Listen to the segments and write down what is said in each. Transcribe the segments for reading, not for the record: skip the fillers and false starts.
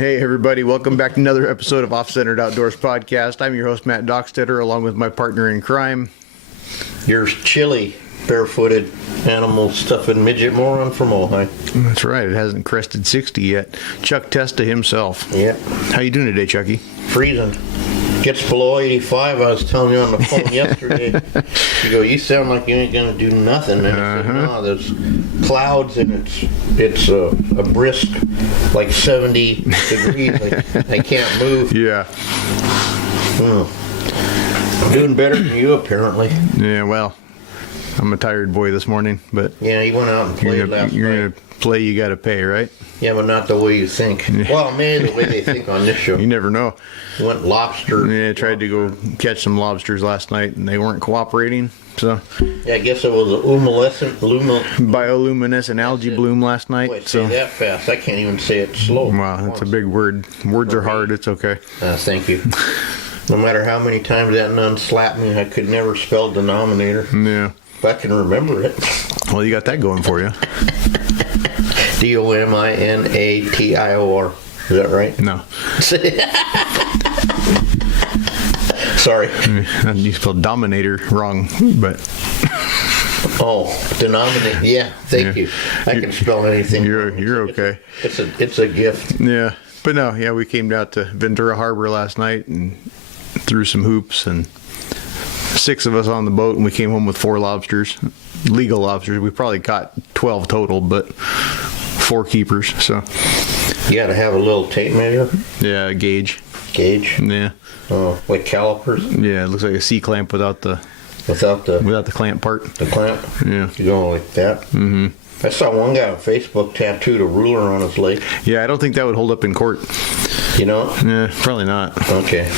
Hey everybody, welcome back to another episode of OffCentered Outdoors Podcast. I'm your host Matt Dockstetter, along with my partner in crime. Your chilly, barefooted animal stuffing midget moron from Ojai. That's right, it hasn't crested 60 yet. Chuck Testa himself. Yeah. How you doing today, Chucky? Freezing. Gets below 85. I was telling you on the phone yesterday. You go, you sound like you ain't gonna do nothing. And I said, no, there's clouds and it's a brisk, like 70 degrees. I can't move. Yeah. I'm doing better than you, apparently. Yeah, well, I'm a tired boy this morning, but yeah, he went out and played last night. You're gonna play, you gotta pay, right? Yeah, but not the way you think. Well, maybe the way they think on this show. You never know. Went lobster. Yeah, I tried to go catch some lobsters last night, and they weren't cooperating. So yeah, I guess it was a bioluminescent algae bloom last night. Wait, say that fast. I can't even say it slow. Wow, that's a big word. Words are hard. It's okay. Thank you. No matter how many times that nun slapped me, I could never spell denominator. Yeah. If I can remember it. Well, you got that going for you. Dominator. Is that right? No. Sorry. You spelled dominator wrong, but... Oh, denominator. Yeah, thank you. I can spell anything. You're okay. It's a gift. Yeah. But no, yeah, we came down to Ventura Harbor last night and threw some hoops, and 6 of us on the boat, and we came home with 4 lobsters. Legal lobsters. We probably caught 12 total, but 4 keepers, so... You gotta have a little tape measure? Yeah, gauge. Gauge? Yeah. Oh, like calipers? Yeah, it looks like a C-clamp without the clamp part. The clamp? Yeah. You go like that? Mm-hmm. I saw one guy on Facebook tattooed a ruler on his leg. Yeah, I don't think that would hold up in court. You know? Yeah, probably not. Okay.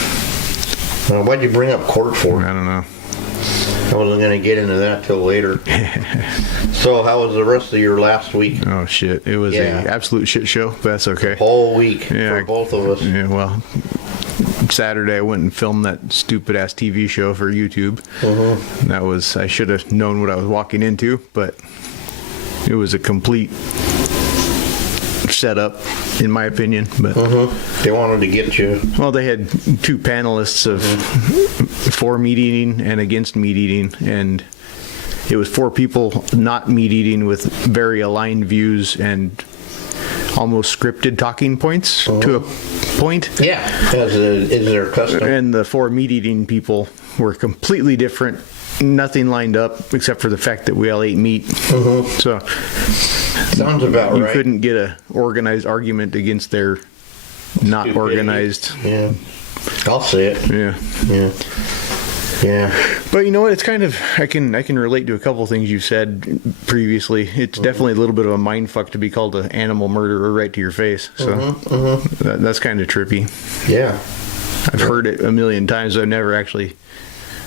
Why'd you bring up court for? I don't know. I wasn't going to get into that till later. So, how was the rest of your last week? Oh, shit. It was an absolute shit show, but that's okay. Whole week for both of us. Yeah, well, Saturday I went and filmed that stupid-ass TV show for YouTube. Mm-hmm. That was, I should have known what I was walking into, but it was a complete setup, in my opinion. But they wanted to get you. Well, they had 2 panelists of for meat eating and against meat eating, and it was 4 people not meat eating with very aligned views and almost scripted talking points to a point. Yeah, as is their custom. And the 4 meat eating people were completely different. Nothing lined up except for the fact that we all ate meat. So sounds about you right. couldn't get a organized argument against their not Stupidity. Organized. Yeah, I'll say it. Yeah. But you know what? It's kind of I can relate to a couple of things you said previously. It's definitely a little bit of a mind fuck to be called an animal murderer right to your face. So that's kind of trippy. Yeah, I've heard it a million times. I've never actually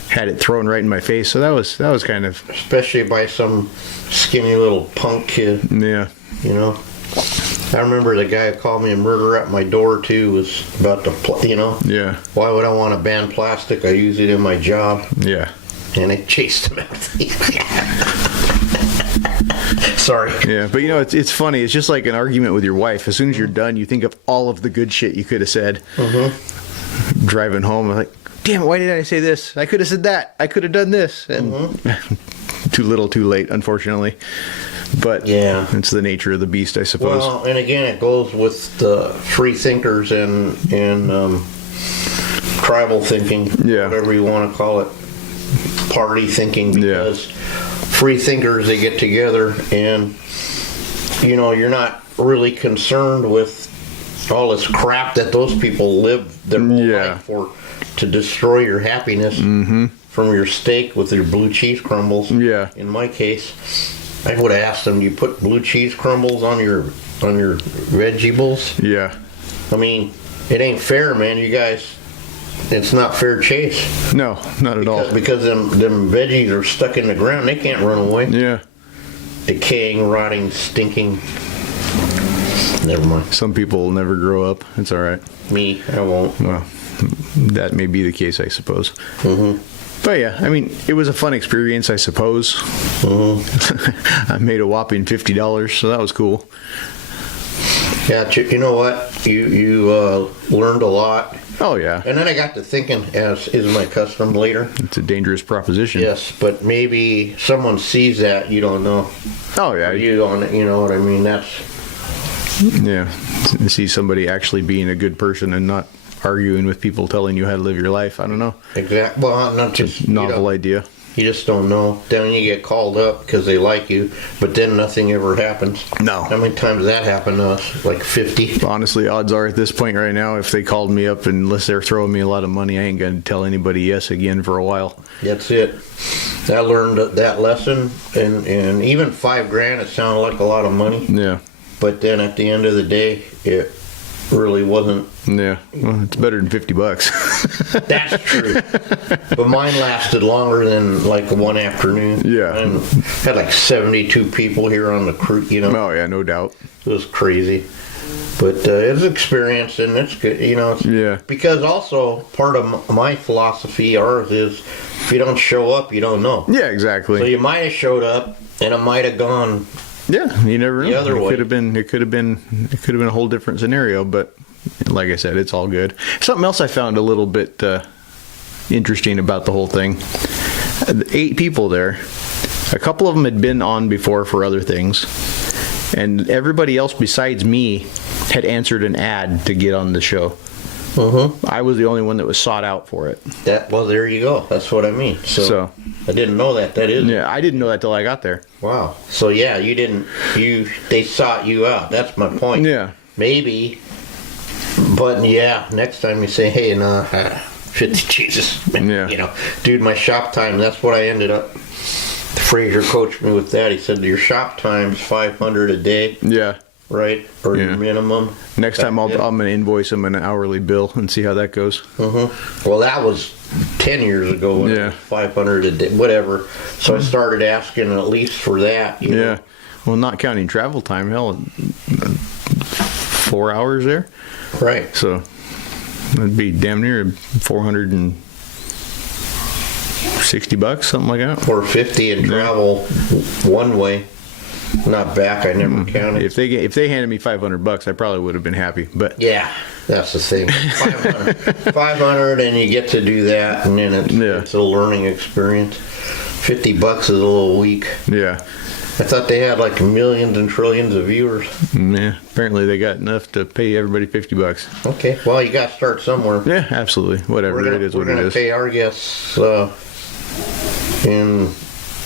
had it thrown right in my face. So that was kind of, especially by some skinny little punk kid. Yeah. You know. I remember the guy who called me a murderer at my door too was about to, Yeah. Why would I want to ban plastic? I use it in my job. Yeah. And I chased him out. Sorry. Yeah, but it's funny. It's just like an argument with your wife. As soon as you're done, you think of all of the good shit you could have said. Driving home, I'm like, damn it, why did I say this? I could have said that. I could have done this. And too little, too late, unfortunately. But yeah, it's the nature of the beast, I suppose. Well, and again, it goes with the free thinkers and tribal thinking, whatever you want to call it, party thinking, because free thinkers, they get together and, you're not really concerned with all this crap that those people live their whole life for, to destroy your happiness from your steak with your blue cheese crumbles. Yeah. In my case, I would have asked them, do you put blue cheese crumbles on your vegetables? Yeah. I mean, it ain't fair, man. You guys, it's not fair chase. No, not at all. Because them veggies are stuck in the ground. They can't run away. Yeah. Decaying, rotting, stinking. Never mind. Some people will never grow up. It's all right. Me, I won't. Well, that may be the case, I suppose. But yeah, I mean, it was a fun experience, I suppose. I made a whopping $50, so that was cool. Yeah, you know what? You learned a lot. Oh, yeah. And then I got to thinking, as is my custom later. It's a dangerous proposition. Yes, but maybe someone sees that, you don't know. Oh, yeah. You don't, you know what I mean? That's... Yeah. To see somebody actually being a good person and not arguing with people telling you how to live your life. I don't know. Exactly. Well, not just... Novel idea. You just don't know. Then you get called up because they like you, but then nothing ever happens. No. How many times that happened to us? Like 50? Honestly, odds are at this point right now, if they called me up, unless they're throwing me a lot of money, I ain't going to tell anybody yes again for a while. That's it. I learned that lesson, and even $5,000, it sounded like a lot of money. Yeah. But then at the end of the day, it really wasn't. Yeah. Well, it's better than $50. That's true. But mine lasted longer than like one afternoon. Yeah. And had like 72 people here on the crew, you know. Oh, yeah, no doubt. It was crazy. But it's experience, and it's good, you know. Yeah. Because also, part of my philosophy, ours is, if you don't show up, you don't know. Yeah, exactly. So you might have showed up, and it might have gone. Yeah, you never know. The other way. It could have been a whole different scenario, but like I said, it's all good. Something else I found a little bit interesting about the whole thing. 8 people there. A couple of them had been on before for other things, and everybody else besides me had answered an ad to get on the show. I was the only one that was sought out for it. Well, there you go. That's what I mean. So I didn't know that. That is. Yeah, I didn't know that till I got there. Wow. So yeah, they sought you out. That's my point. Yeah.Maybe. But yeah, next time you say, hey, no, 50 Jesus. Yeah. You know, dude, my shop time, that's what I ended up. Fraser coached me with that. He said, your shop time's $500 a day. Yeah. Right? Or your minimum. Next time I'm going to invoice them an hourly bill and see how that goes. Well, that was 10 years ago. When it was $500 a day, whatever. So I started asking at least for that. You know? Well, not counting travel time, hell, 4 hours there. Right. So that'd be damn near $460, something like that. $450 and travel one way. Not back. I never counted. If they handed me $500, I probably would have been happy. But yeah, that's the thing. 500, and you get to do that, and then it's a learning experience. $50 is a little weak. Yeah. I thought they had like millions and trillions of viewers. Yeah. Apparently they got enough to pay everybody $50. Okay. Well, you got to start somewhere. Yeah, absolutely. Whatever it is, what it is. We're going to pay our guests in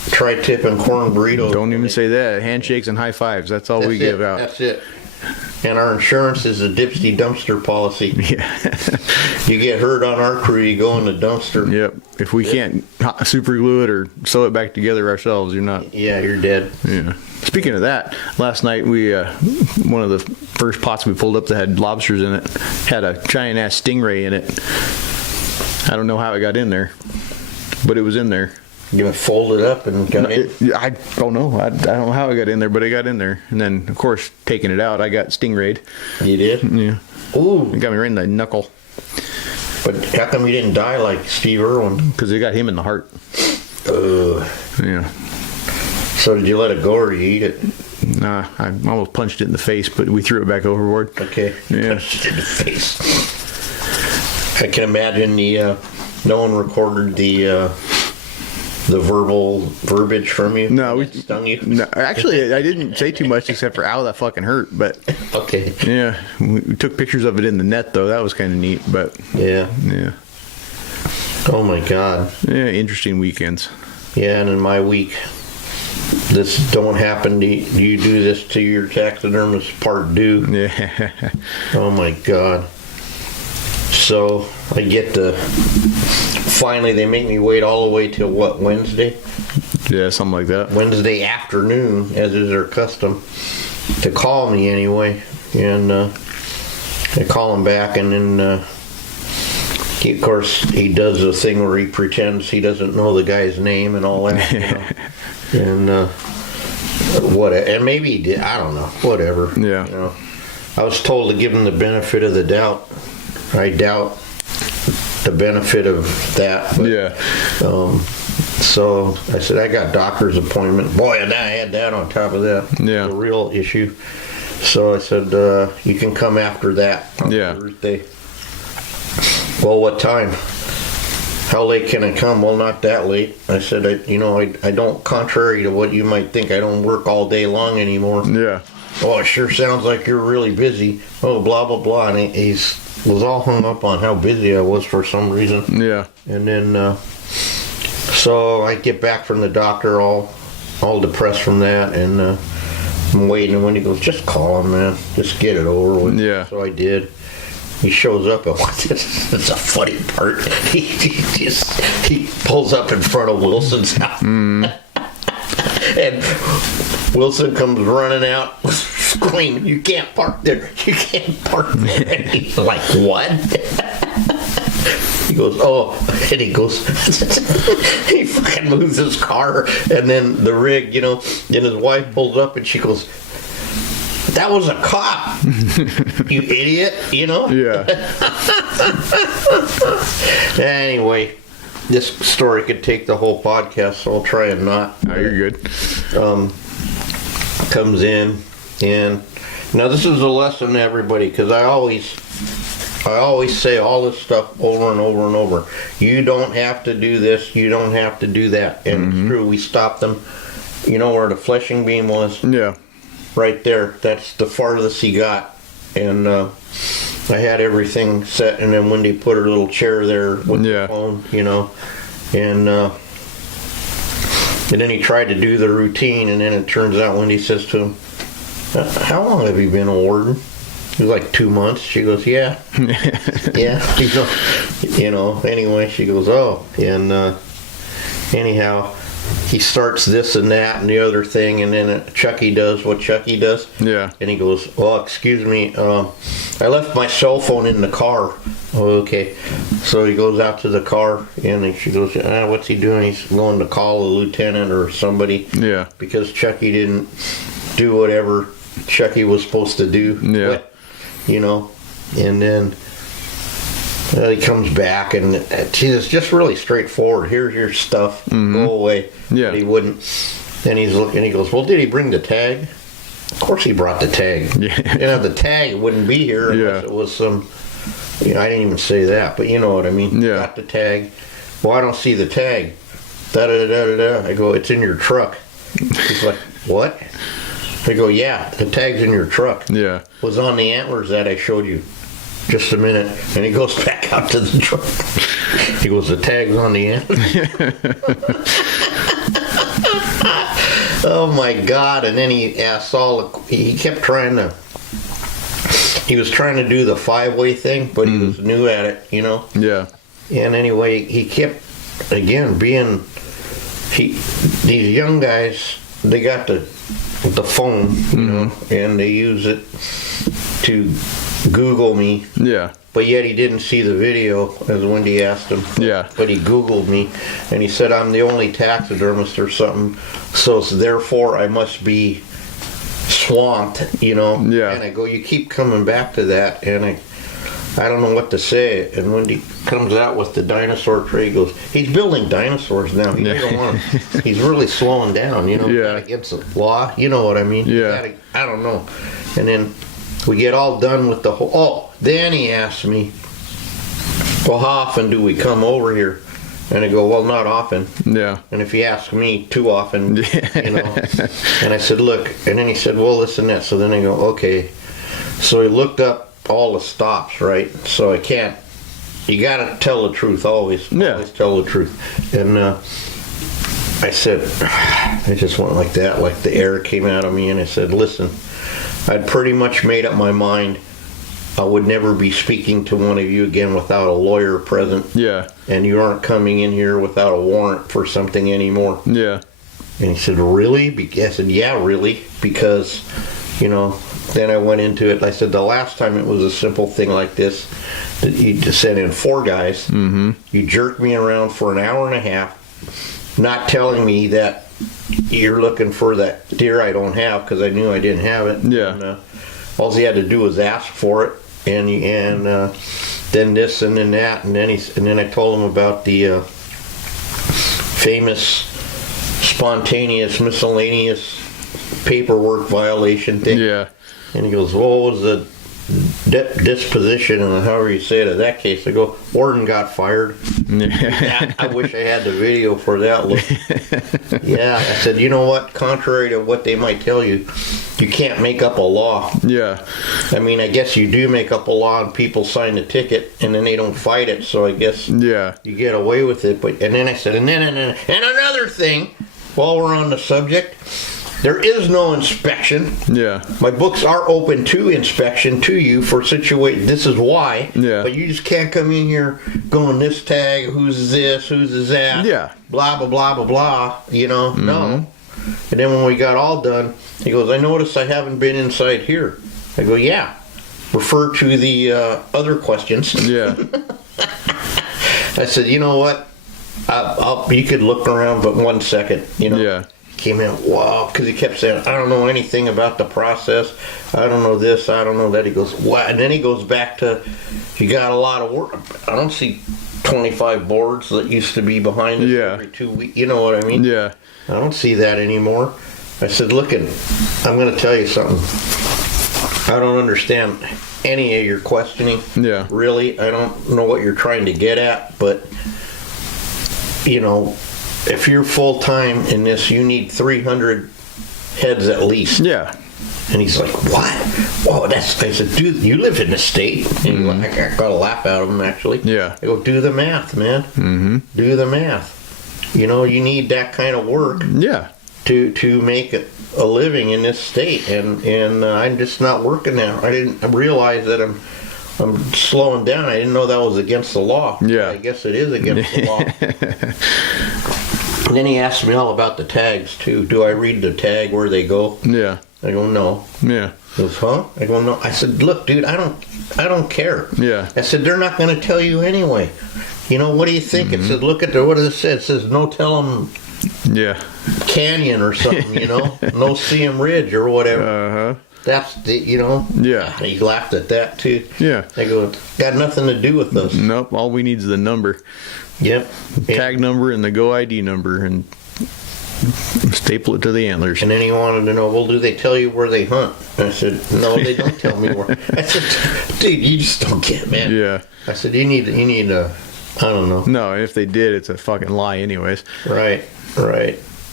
tri-tip and corn burritos. Don't even say that. Handshakes and high fives. That's all we give out. That's it. And our insurance is a dipsy dumpster policy. Yeah. You get hurt on our crew, you go in the dumpster. Yep. If we can't super glue it or sew it back together ourselves, you're not. Yeah, you're dead. Yeah. Speaking of that, last night we one of the first pots we pulled up that had lobsters in it had a giant ass stingray in it. I don't know how it got in there, but it was in there. You fold it up and got in? I don't know. I don't know how it got in there, but it got in there. And then, of course, taking it out, I got stingrayed. You did? Yeah. Ooh. It got me right in the knuckle. But how come you didn't die like Steve Irwin? Because it got him in the heart. Yeah. So did you let it go or you eat it? Nah, I almost punched it in the face, but we threw it back overboard. Okay. Yeah. Punched it in the face. I can imagine no one recorded the verbal verbiage from you. No, we stung you. No, actually, I didn't say too much except for "ow, that fucking hurt." But okay. Yeah, we took pictures of it in the net though. That was kind of neat. But yeah. Oh my God. Yeah, interesting weekends. Yeah, and in my week, this don't happen. Do you do this to your taxidermist part due? Yeah. Oh my God. So I get to finally they make me wait all the way till what, Wednesday? Yeah, something like that. Wednesday afternoon, as is their custom, to call me anyway. And I call him back, and then of course he does the thing where he pretends he doesn't know the guy's name and all that. You know? And and maybe he did. I don't know. Whatever. Yeah. You know, I was told to give him the benefit of the doubt. I doubt the benefit of that. But, yeah. So I said, I got doctor's appointment. Boy, and I had that on top of that. Yeah. The real issue. So I said, you can come after that on Thursday. Well, what time? How late can I come? Well, not that late. I said, I don't, contrary to what you might think, I don't work all day long anymore. Yeah. Oh, it sure sounds like you're really busy. Oh, blah, blah, blah. And he was all hung up on how busy I was for some reason. Yeah. And then, so I get back from the doctor all depressed from that, and I'm waiting, and when he goes, just call him, man. Just get it over with. Yeah. So I did. He shows up, and it's a funny part. He pulls up in front of Wilson's house. And Wilson comes running out, screaming, "You can't park there! You can't park there!" And he's like, "What?" He goes, "Oh," and he goes, he fucking moves his car, and then the rig, and his wife pulls up, and she goes, "That was a cop, you idiot," Yeah. Anyway, this story could take the whole podcast, so I'll try and not. Oh, you're good. Comes in, and now this is a lesson to everybody, because I always say all this stuff over and over and over. You don't have to do this, you don't have to do that. And it's true, we stopped them. You know where the fleshing beam was? Yeah. Right there. That's the farthest he got. And I had everything set, and then Wendy put her little chair there with the phone, and then he tried to do the routine, and then it turns out Wendy says to him, "How long have you been a warden?" He was like 2 months. She goes, "Yeah." Yeah. Anyway, she goes, "Oh." And anyhow, he starts this and that and the other thing, and then Chucky does what Chucky does. Yeah. And he goes, "Well, excuse me, I left my cell phone in the car." Oh, okay. So he goes out to the car, and she goes, "What's he doing?" He's going to call a lieutenant or somebody. Yeah. Because Chucky didn't do whatever Chucky was supposed to do. Yeah. But, and then he comes back, and it's just really straightforward. "Here's your stuff. Go away." Yeah. But he wouldn't. And he's looking. He goes, "Well, did he bring the tag?" Of course he brought the tag. Yeah. The tag wouldn't be here unless it was some. I didn't even say that, but you know what I mean. Yeah. Got the tag. "Well, I don't see the tag." Da da da da da. I go, "It's in your truck." He's like, "What?" I go, "Yeah, the tag's in your truck." Yeah. It was on the antlers that I showed you. Just a minute. And he goes back out to the truck. He goes, "The tag's on the antlers." Oh my God. And then he asked he kept trying to, he was trying to do the 5-way thing, but he was new at it, Yeah. And anyway, he kept, again, these young guys, they got the phone, and they use it to Google me. Yeah. But yet he didn't see the video, as Wendy asked him. Yeah. But he Googled me, and he said, "I'm the only taxidermist or something, so therefore I must be swamped," Yeah. And I go, "You keep coming back to that," and I don't know what to say. And Wendy comes out with the dinosaur tray. He goes, "He's building dinosaurs now. He doesn't want 'em. He's really slowing down, Yeah. against the law. You know what I mean? Yeah. I don't know." And then we get all done with the whole. Oh, then he asked me, "Well, how often do we come over here?" And I go, "Well, not often." Yeah. And if you ask me, too often, And I said, "Look," and then he said, "Well, listen to that." So then I go, "Okay." So he looked up all the stops, right? So you gotta tell the truth always. Yeah. Always tell the truth. And I said, I just went like that, like the air came out of me, and I said, "Listen, I'd pretty much made up my mind I would never be speaking to one of you again without a lawyer present. Yeah. And you aren't coming in here without a warrant for something anymore." Yeah. And he said, "Really?" I said, "Yeah, really." Because, then I went into it. I said, "The last time it was a simple thing like this, that you just sent in 4 guys. You jerked me around for an hour and a half, not telling me that you're looking for that deer I don't have, because I knew I didn't have it." Yeah. And, all he had to do was ask for it, and then this and then that, and then I told him about the famous spontaneous miscellaneous paperwork violation thing. Yeah. And he goes, well, what was the disposition and however you say it in that case? I go, Warden got fired. Yeah, I wish I had the video for that. Look. Yeah, I said, you know what? Contrary to what they might tell you, you can't make up a law. Yeah. I mean, I guess you do make up a law and people sign a ticket and then they don't fight it. So I guess you get away with it. But and then I said, and another thing, while we're on the subject, there is no inspection. Yeah. My books are open to inspection to you for situation. This is why. Yeah. But you just can't come in here going this tag, who's this, who's that. Yeah. Blah, blah, blah, blah, blah. You know, no. And then when we got all done, he goes, I noticed I haven't been inside here. I go, yeah. Refer to the other questions. Yeah. I said, you know what? You could look around but 1 second, you know. Yeah. Came in, wow, because he kept saying, I don't know anything about the process. I don't know this, I don't know that. He goes, what? And then he goes back to, you got a lot of work. I don't see 25 boards that used to be behind us every 2 weeks. You know what I mean? Yeah. I don't see that anymore. I said, look, I'm going to tell you something. I don't understand any of your questioning. Yeah. Really, I don't know what you're trying to get at, but, you know, if you're full-time in this, you need 300 heads at least. Yeah. And he's like, what? Whoa, I said, dude, you live in the state. And I got a laugh out of him, actually. Yeah. I go, do the math, man. Do the math. You know, you need that kind of work to make a living in this state. And I'm just not working now. I didn't realize that I'm slowing down. I didn't know that was against the law. Yeah. I guess it is against the law. And then he asked me all about the tags, too. Do I read the tag where they go? Yeah. I go, no. Yeah. He goes, huh? I go, no. I said, look, dude, I don't care. Yeah. I said, they're not going to tell you anyway. You know, what do you think? It said, look at what does it say? It says, no tell them canyon or something, you know? No see 'em ridge or whatever. Uh-huh. That's the, you know? Yeah. He laughed at that, too. Yeah. I go, got nothing to do with us. Nope. All we need is the number. Yep. Tag number and the Go ID number, and staple it to the antlers. And then he wanted to know, well, do they tell you where they hunt? And I said, no, they don't tell me where. I said, dude, you just don't get it, man. Yeah. I said, you need a, I don't know. No, if they did, it's a fucking lie anyways. Right.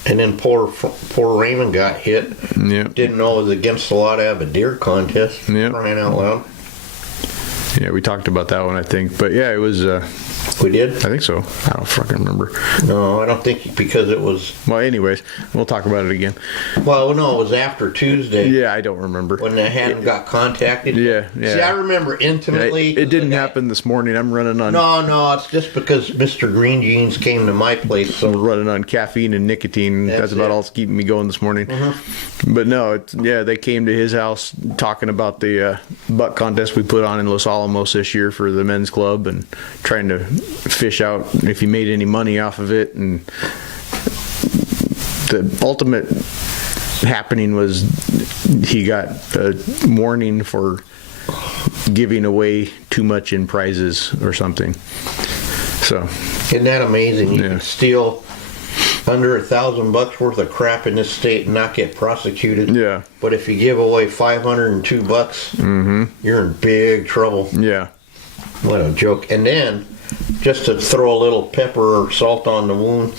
And then poor Raymond got hit. Yeah. Didn't know it was against the law to have a deer contest. Yeah. Crying out loud. Yeah, we talked about that one, I think. But yeah, it was... We did? I think so. I don't fucking remember. No, I don't think, because it was... Well, anyways, we'll talk about it again. Well, no, it was after Tuesday. Yeah, I don't remember. When they hadn't got contacted. Yeah. See, I remember intimately. It didn't happen this morning. I'm running on... No, it's just because Mr. Green Jeans came to my place. So I'm running on caffeine and nicotine. That's about all that's keeping me going this morning. But no, they came to his house talking about the buck contest we put on in Los Alamos this year for the men's club, and trying to fish out if he made any money off of it. And the ultimate happening was he got a warning for giving away too much in prizes or something. So isn't that amazing? You Yeah. can steal under $1,000 worth of crap in this state and not get prosecuted. Yeah. But if you give away $502, you're in big trouble. Yeah. What a joke. And then, just to throw a little pepper or salt on the wound,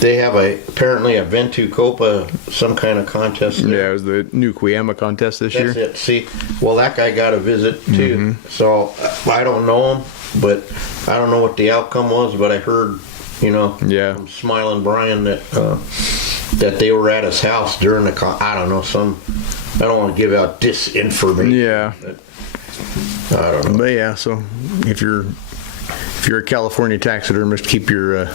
they have apparently a Ventu Copa, some kind of contest there. Yeah, it was the new Cuyama contest this year. That's it. See, well, that guy got a visit too. So I don't know him, but I don't know what the outcome was. But I heard, from Smiling Brian that they were at his house during the I don't know, I don't want to give out disinformation. Yeah. But I don't know. But yeah, so if you're a California taxidermist, keep your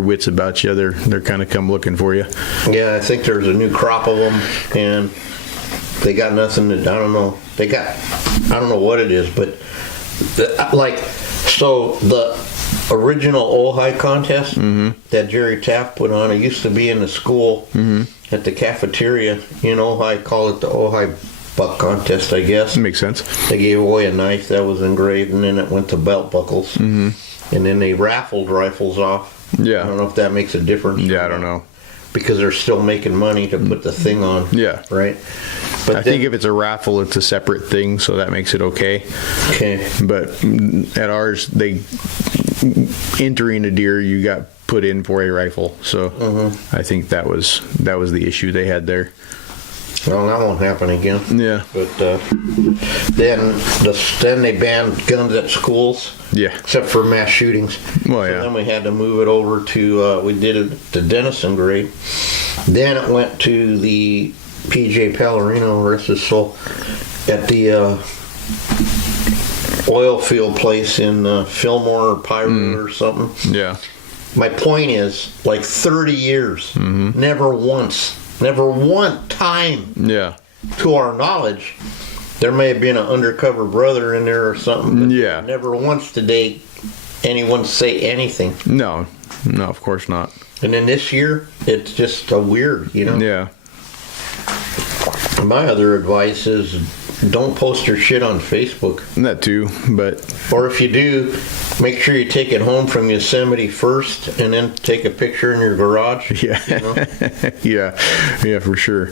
wits about you. They're kind of come looking for you. Yeah, I think there's a new crop of them, and they got nothing to. I don't know. I don't know what it is, but the original Ojai contest that Jerry Taft put on, it used to be in the school at the cafeteria in Ojai. Call it the Ojai buck contest, I guess. Makes sense. They gave away a knife that was engraved, and then it went to belt buckles, and then they raffled rifles off. Yeah. I don't know if that makes a difference. Yeah, I don't know. because they're still making money to put the thing on. Yeah. Right? But I think if it's a raffle, it's a separate thing, so that makes it okay. Okay. But at ours, entering a deer, you got put in for a rifle. So I think that was the issue they had there. Well, that won't happen again. Yeah. But then they banned guns at schools. Yeah. Except for mass shootings. Well, yeah. So then we had to move it over to, we did it at the Denison grade. Then it went to the PJ Pallarino, rest his soul, at the oil field place in Fillmore or Pyro or something. Yeah. My point is, like 30 years, never one time, to our knowledge, there may have been an undercover brother in there or something. But never once did anyone say anything. No, of course not. And then this year, it's just a weird, Yeah. My other advice is don't post your shit on Facebook. That too, but... Or if you do, make sure you take it home from Yosemite first and then take a picture in your garage. Yeah. Yeah, for sure.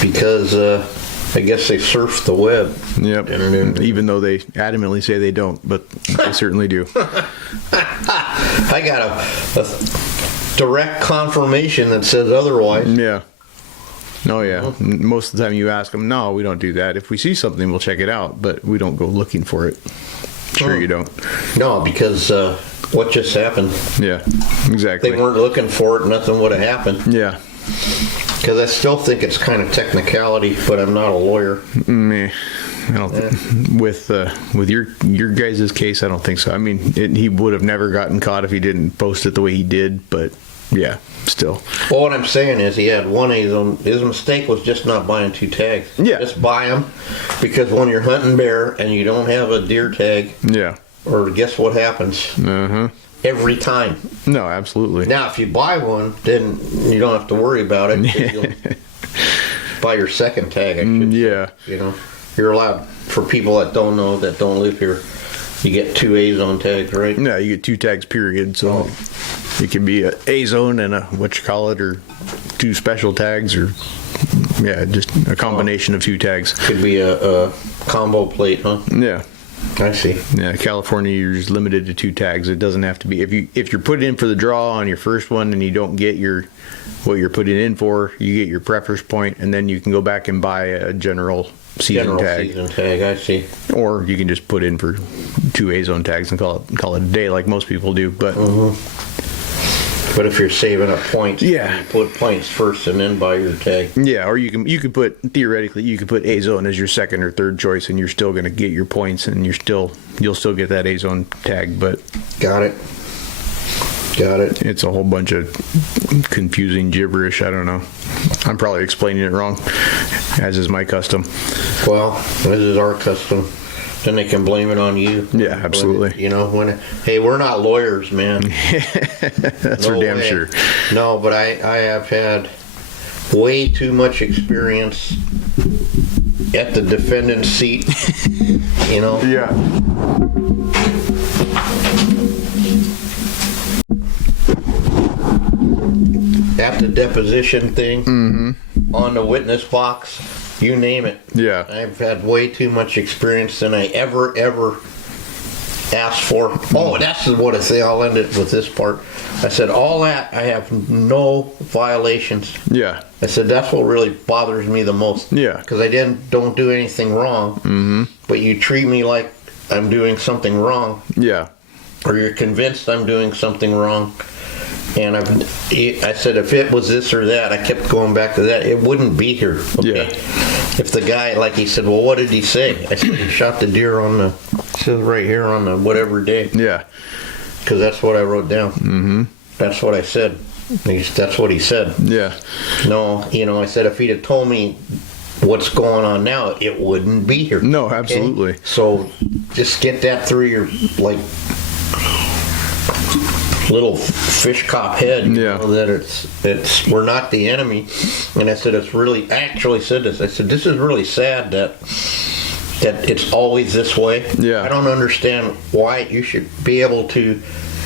Because I guess they surf the web. Yep. Even though they adamantly say they don't, but they certainly do. I got a direct confirmation that says otherwise. Yeah. Oh, yeah. Most of the time you ask them, no, we don't do that. If we see something, we'll check it out, but we don't go looking for it. Sure you don't. No, because what just happened? Yeah, exactly. They weren't looking for it, nothing would have happened. Yeah. Because I still think it's kind of technicality, but I'm not a lawyer. I don't with your guys' case, I don't think so. I mean, he would have never gotten caught if he didn't post it the way he did, but yeah, still. Well, what I'm saying is he had one of his mistake was just not buying 2 tags. Yeah. Just buy them, because when you're hunting bear and you don't have a deer tag, or guess what happens? Every time. No, absolutely. Now, if you buy one, then you don't have to worry about it. You'll buy your second tag, I should say. Yeah. You're allowed, for people that don't know, that don't live here, you get 2 A-zone tags, right? No, you get 2 tags, period. So it can be a A-zone and a or 2 special tags, or just a combination of 2 tags. Could be a combo plate, huh? Yeah. I see. Yeah, California, you're just limited to 2 tags. It doesn't have to be, if you're putting in for the draw on your first one and you don't get what you're putting in for, you get your preference point, and then you can go back and buy a general season tag. Season tag, I see. Or you can just put in for 2 A-zone tags and call it a day, like most people do. But But if you're saving up points, you put points first and then buy your tag. Yeah, or you could put, theoretically, you could put A-zone as your second or third choice, and you're still going to get your points, and you'll still get that A-zone tag. But got it. It's a whole bunch of confusing gibberish. I don't know. I'm probably explaining it wrong, as is my custom. Well, this is our custom. Then they can blame it on you. Yeah, absolutely. Hey, we're not lawyers, man. That's for damn sure. No, but I have had way too much experience at the defendant's seat. Yeah. At the deposition thing, on the witness box, you name it. Yeah. I've had way too much experience than I ever asked for. Oh, that's what I say. I'll end it with this part. I said, all that, I have no violations. Yeah. I said, that's what really bothers me the most. Yeah. Because I don't do anything wrong, but you treat me like I'm doing something wrong. Yeah. Or you're convinced I'm doing something wrong. And I said, if it was this or that, I kept going back to that, it wouldn't be here. Okay? Yeah. If the guy, like he said, well, what did he say? I said, he shot the deer on the, it says right here on the whatever day. Yeah. Because that's what I wrote down. That's what I said. That's what he said. Yeah. No, I said, if he'd have told me what's going on now, it wouldn't be here. No, absolutely. Okay? So just get that through your, little fish cop head, that it's we're not the enemy. And I said, I actually said this. I said, this is really sad that it's always this way. Yeah. I don't understand why you should be able to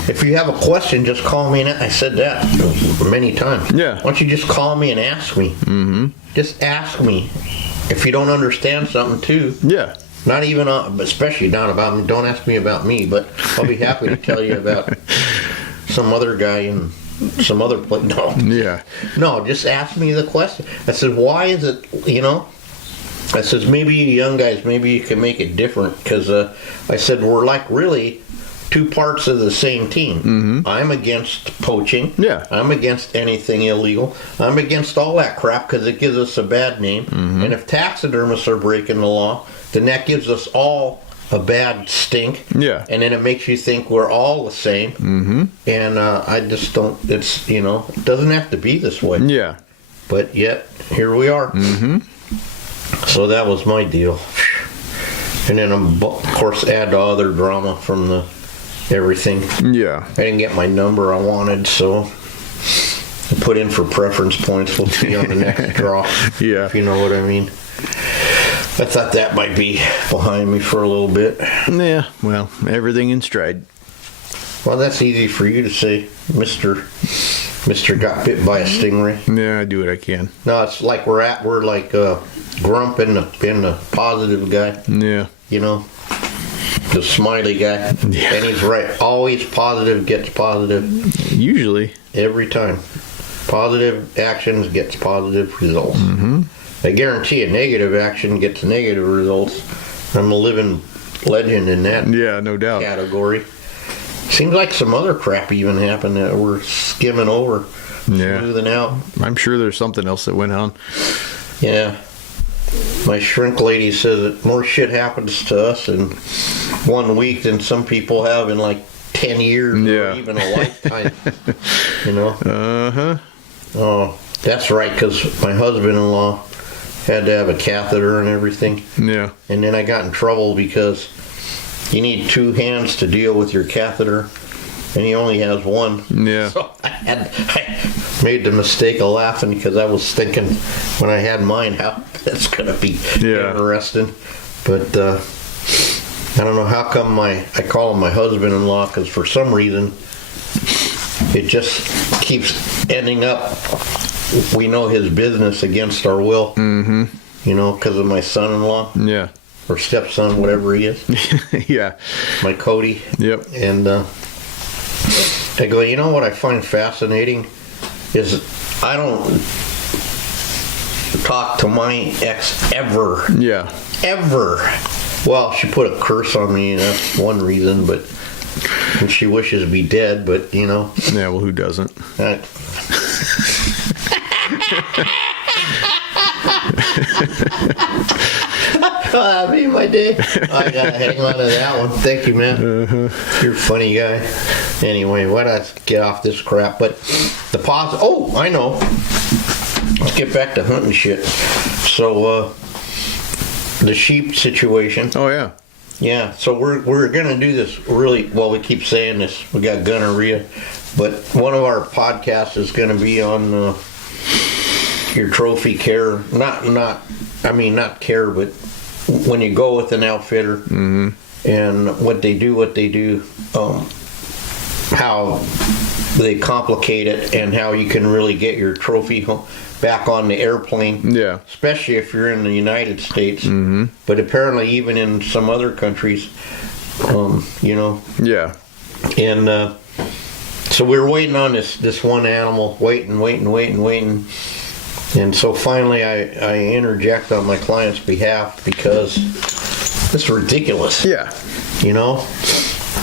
if you have a question, just call me. And I said that many times. Yeah. Why don't you just call me and ask me? Mm-hmm. Just ask me. If you don't understand something, too. Yeah. Not even, especially not about me. Don't ask me about me, but I'll be happy to tell you about some other guy in some other place. No. Yeah. No, just ask me the question. I said, why is it, I says, maybe you young guys, maybe you can make it different. Because I said, we're like really two parts of the same team. Mm-hmm. I'm against poaching. Yeah. I'm against anything illegal. I'm against all that crap because it gives us a bad name. Mm-hmm. And if taxidermists are breaking the law, then that gives us all a bad stink. Yeah. And then it makes you think we're all the same. Mm-hmm. And I just don't, it's, it doesn't have to be this way. Yeah. But yet, here we are. Mm-hmm. So that was my deal. And then, of course, add the other drama from the everything. Yeah. I didn't get my number I wanted, so I put in for preference points. We'll see on the next draw. Yeah. If you know what I mean. I thought that might be behind me for a little bit. Yeah, well, everything in stride. Well, that's easy for you to say, Mr. got bit by a stingray. Yeah, I do what I can. No, it's like we're like Grump in the positive guy. Yeah. The smiley guy. Yeah. And he's right. Always positive gets positive. Usually. Every time. Positive actions gets positive results. Mm-hmm. I guarantee a negative action gets negative results. I'm a living legend in that no doubt. category. Seems like some other crap even happened that we're skimming over, smoothing out. I'm sure there's something else that went on. Yeah. My shrink lady says that more shit happens to us in 1 week than some people have in like 10 years or even a lifetime. Uh-huh. Oh, that's right, because my husband-in-law had to have a catheter and everything. Yeah. And then I got in trouble because you need 2 hands to deal with your catheter, and he only has 1. Yeah. So I made the mistake of laughing because I was thinking when I had mine how that's going to be interesting. But I don't know how come I call him my husband-in-law, because for some reason it just keeps ending up we know his business against our will. Mm-hmm. Because of my son-in-law. Yeah. Or stepson, whatever he is. Yeah. My Cody. Yep. And I go, what I find fascinating is I don't talk to my ex ever. Yeah. Ever. Well, she put a curse on me, and that's one reason, but and she wishes me dead, but Yeah, well, who doesn't? That made my day. I gotta hang on to that one. Thank you, man. Uh-huh. You're a funny guy. Anyway, why not get off this crap? But the positive. Oh, I know. Let's get back to hunting shit. So, the sheep situation. Oh yeah. Yeah. So we're gonna do this really. Well, we keep saying this. We got gonorrhea, but one of our podcasts is gonna be on your trophy care. Not care, but when you go with an outfitter, mm-hmm. and what they do, how they complicate it, and how you can really get your trophy back on the airplane. Yeah. Especially if you're in the United States. Mm-hmm. But apparently even in some other countries, Yeah. And so we were waiting on this one animal, waiting. And so finally I interject on my client's behalf because it's ridiculous. Yeah.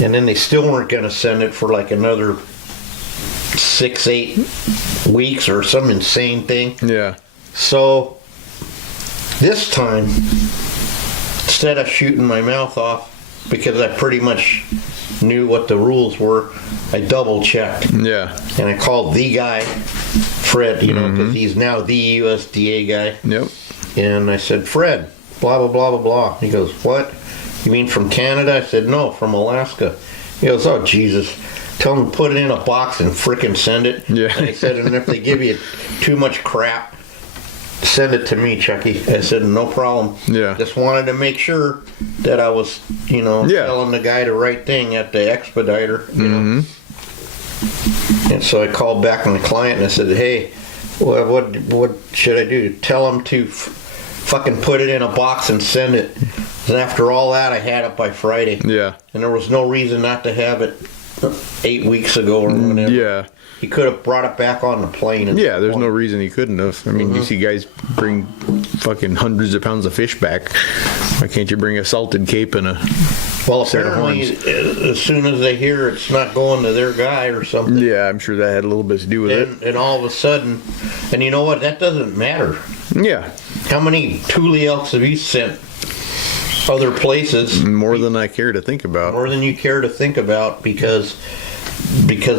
And then they still weren't going to send it for like another 6-8 weeks or some insane thing. Yeah. So this time, instead of shooting my mouth off, because I pretty much knew what the rules were, I double checked. Yeah. And I called the guy, Fred, because he's now the USDA guy. Yep. And I said, Fred, blah, blah, blah, blah, blah. He goes, what? You mean from Canada? I said, no, from Alaska. He goes, oh, Jesus. Tell them to put it in a box and frickin' send it. Yeah. And I said, and if they give you too much crap, send it to me, Chucky. I said, no problem. Yeah. Just wanted to make sure that I was, telling the guy the right thing at the expediter, And so I called back on the client and I said, hey, what should I do? Tell them to fucking put it in a box and send it. And after all that, I had it by Friday. Yeah. And there was no reason not to have it 8 weeks ago or whenever. Yeah. He could have brought it back on the plane. Yeah, there's no reason he couldn't have. I mean, you see guys bring fucking hundreds of pounds of fish back. Why can't you bring a salted cape and a Well, set of apparently, horns? as soon as they hear it's not going to their guy or something, Yeah, I'm sure that had a little bit to do with it. and all of a sudden, and you know what? That doesn't matter. Yeah, How many Thule elks have you sent other places? more than I care to think about. More than you care to think about, because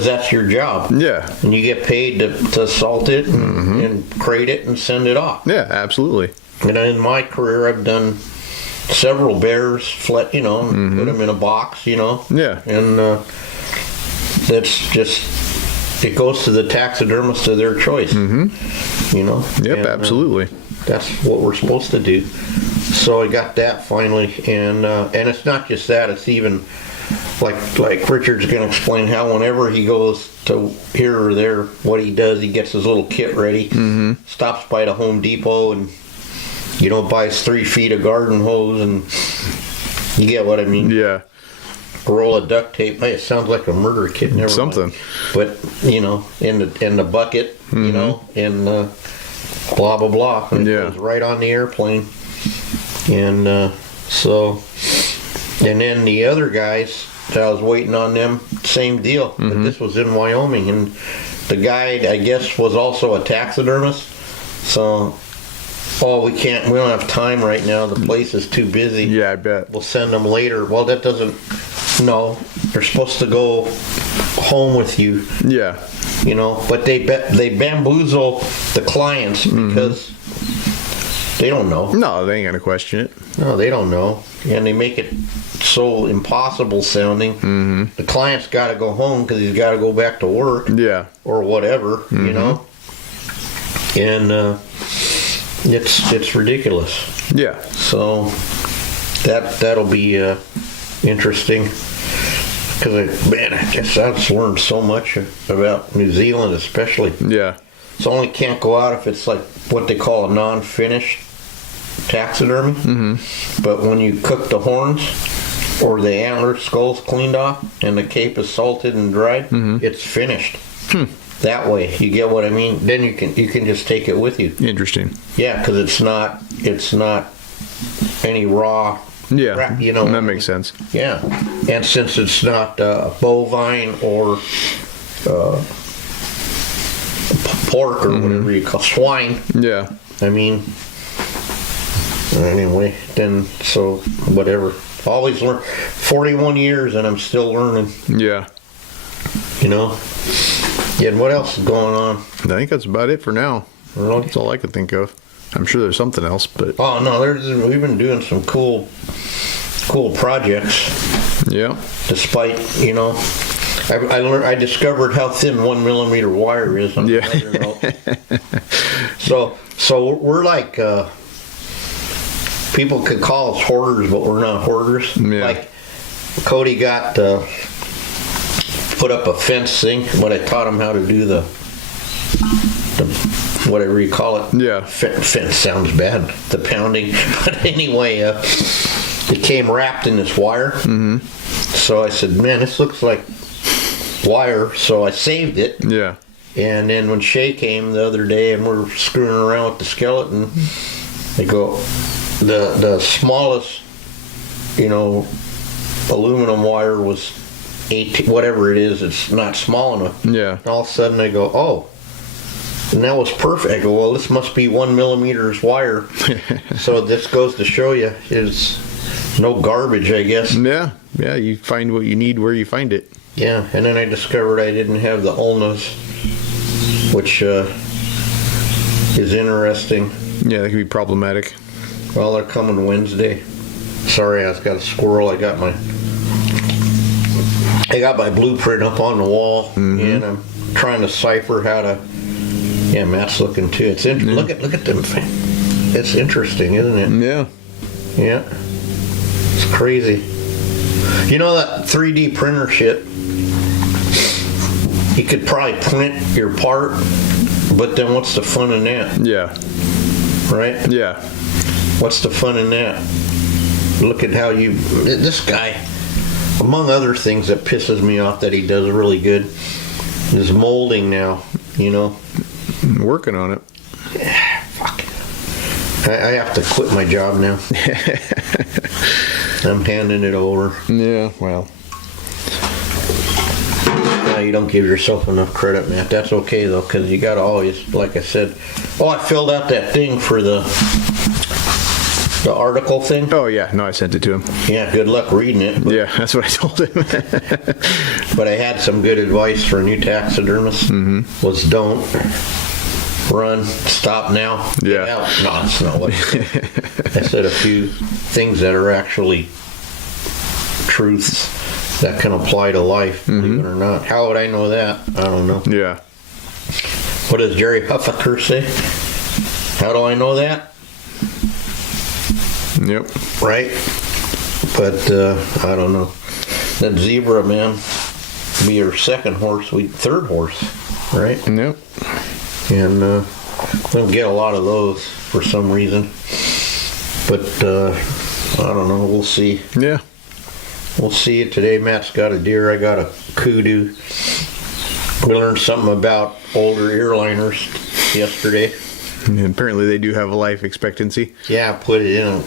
that's your job. Yeah, And you get paid to salt it and crate it and send it off. yeah, absolutely. And in my career, I've done several bears, put them in a box, Yeah, and that's just, it goes to the taxidermist of their choice, yep, And, absolutely. that's what we're supposed to do. So I got that finally, and it's not just that, it's even like Richard's going to explain how whenever he goes to here or there, what he does, he gets his little kit ready, stops by the Home Depot and buys 3 feet of garden hose, and you get what I mean. Yeah, A roll of duct tape. Hey, it sounds like a murder kit. Never something. mind. But in the bucket, and blah blah blah. And it goes right on the airplane. And and then the other guys, I was waiting on them. Same deal. But this was in Wyoming, and the guy, I guess, was also a taxidermist. So. Oh, we don't have time right now. The place is too busy. Yeah, I bet. We'll send them later. Well, that doesn't, no, they're supposed to go home with you, Yeah, but they bamboozle the clients because they don't know. no, they ain't gonna question it. No, they don't know. And they make it so impossible sounding. The client's got to go home because he's got to go back to work Yeah, or whatever, And, it's ridiculous. yeah, So that'll be interesting, because I guess I've just learned so much about New Zealand, especially. yeah, So only can't go out if it's like what they call a non-finished taxidermy. But when you cook the horns or the antler skull's cleaned off and the cape is salted and dried, it's finished. That way, you get what I mean. Then you can just take it with you. interesting. Yeah, because it's not any raw. Yeah, crap, that makes sense. Yeah, and since it's not bovine or pork or whatever you call swine, Yeah, I mean, anyway, then so whatever. Always learn. 41 years and I'm still learning. yeah. Yeah, and what else is going on? I think that's about it for now. Really? That's all I could think of. I'm sure there's something else, but Oh no, we've been doing some cool projects. yeah, Despite, I discovered how thin 1 millimeter wire is on Yeah. the leather note. So we're like, people could call us hoarders, but we're not hoarders. Yeah. Like Cody got put up a fence thing, but I taught him how to do the whatever you call it. Yeah. Fence sounds bad, the pounding. But anyway, it came wrapped in this wire. So I said, man, this looks like wire. So I saved it. yeah, And then when Shay came the other day and we're screwing around with the skeleton, I go, the smallest, aluminum wire was 18, whatever it is, it's not small enough. yeah, And all of a sudden I go, oh, and that was perfect. I go, well, this must be 1 millimeter's wire. So this goes to show you, it's no garbage, I guess. yeah, yeah. You find what you need where you find it. Yeah, and then I discovered I didn't have the ulnas, which is interesting. Yeah, that could be problematic. Well, they're coming Wednesday. Sorry, I've got a squirrel. I got my blueprint up on the wall, and I'm trying to cipher how to. Yeah, Matt's looking too. It's look at them. It's interesting, isn't it? Yeah, Yeah, it's crazy. That 3D printer shit. you could probably print your part, but then what's the fun in that? Yeah. Right? Yeah. What's the fun in that? Look at how this guy, among other things that pisses me off that he does really good, is molding now, I'm working on it. Fuck. I have to quit my job now. I'm handing it over. Yeah, well. No, you don't give yourself enough credit, Matt. That's okay, though, because you got to always, like I said, I filled out that thing for the article thing. Oh, yeah. No, I sent it to him. Yeah, good luck reading it. Yeah, that's what I told him. But I had some good advice for a new taxidermist. Mm-hmm. Was don't run, stop now. Yeah. Get out. No, that's not what I said. I said a few things that are actually truths that can apply to life, believe it or not. How would I know that? I don't know. Yeah. What does Jerry Huffaker say? How do I know that? Yep. Right? But I don't know. That zebra, man, be your second horse, third horse, right? Yep. And we don't get a lot of those for some reason. But I don't know. We'll see. Yeah. We'll see. Today, Matt's got a deer. I got a kudu. We learned something about older earliners yesterday. And apparently they do have a life expectancy. Yeah, put it in.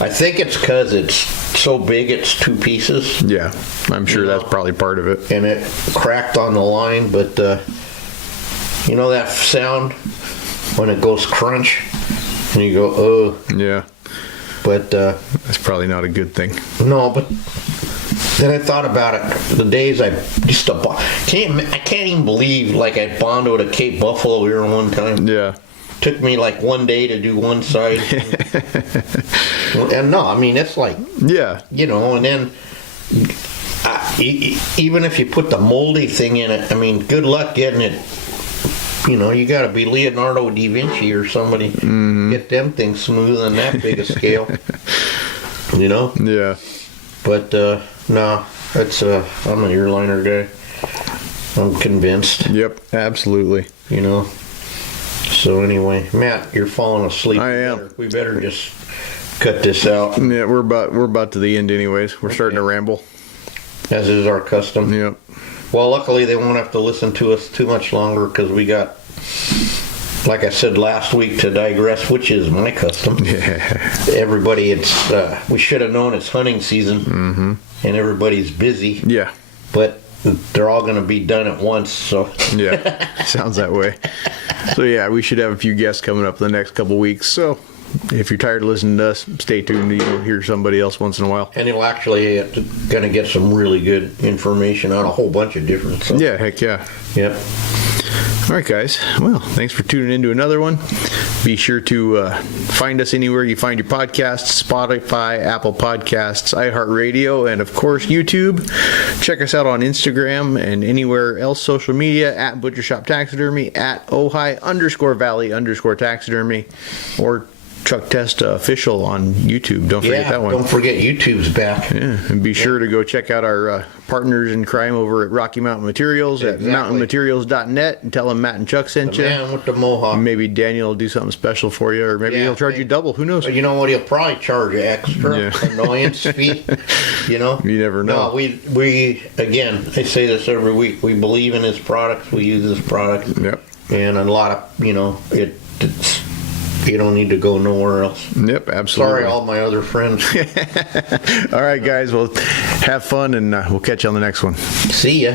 I think it's because it's so big it's two pieces. Yeah, I'm sure that's probably part of it. And it cracked on the line, but you know that sound when it goes crunch and you go, oh. Yeah. But that's probably not a good thing. No, but then I thought about it. The days I can't even believe like I bondoed a Cape Buffalo ear one time. Yeah. Took me like one day to do one side. And no, I mean, it's like, yeah, and then even if you put the moldy thing in it, I mean, good luck getting it. You got to be Leonardo da Vinci or somebody. Get them things smooth on that big a scale. Yeah. But no, I'm an earliner guy. I'm convinced. Yep, absolutely. So anyway, Matt, you're falling asleep. I am. We better just cut this out. Yeah, we're about to the end anyways. We're starting to ramble. As is our custom. Yep. Well, luckily they won't have to listen to us too much longer because we got, like I said last week, to digress, which is my custom. Yeah. Everybody, we should have known it's hunting season, and everybody's busy. Yeah. But they're all going to be done at once, so. Yeah, sounds that way. So yeah, we should have a few guests coming up the next couple weeks. So if you're tired of listening to us, stay tuned. You'll hear somebody else once in a while. And it'll actually going to get some really good information on a whole bunch of different stuff. Yeah, heck yeah. Yep. All right, guys. Well, thanks for tuning in to another one. Be sure to find us anywhere you find your podcasts: Spotify, Apple Podcasts, iHeart Radio, and of course YouTube. Check us out on Instagram and anywhere else social media at Butcher Shop Taxidermy, at Ojai_Valley_Taxidermy, or Chuck Test Official on YouTube. Don't forget that one. Don't forget YouTube's back. Yeah, and be sure to go check out our partners in crime over at Rocky Mountain Materials at mountainmaterials.net and tell them Matt and Chuck sent you. The man with the mohawk. Maybe Daniel will do something special for you, or maybe he'll charge you double. Who knows? You know what? He'll probably charge you extra annoyance fee. You never know. No, we again, I say this every week. We believe in his products. We use his products. Yep. And a lot of it's. You don't need to go nowhere else. Yep, absolutely. Sorry, all my other friends. All right, guys. Well, have fun, and we'll catch you on the next one. See ya.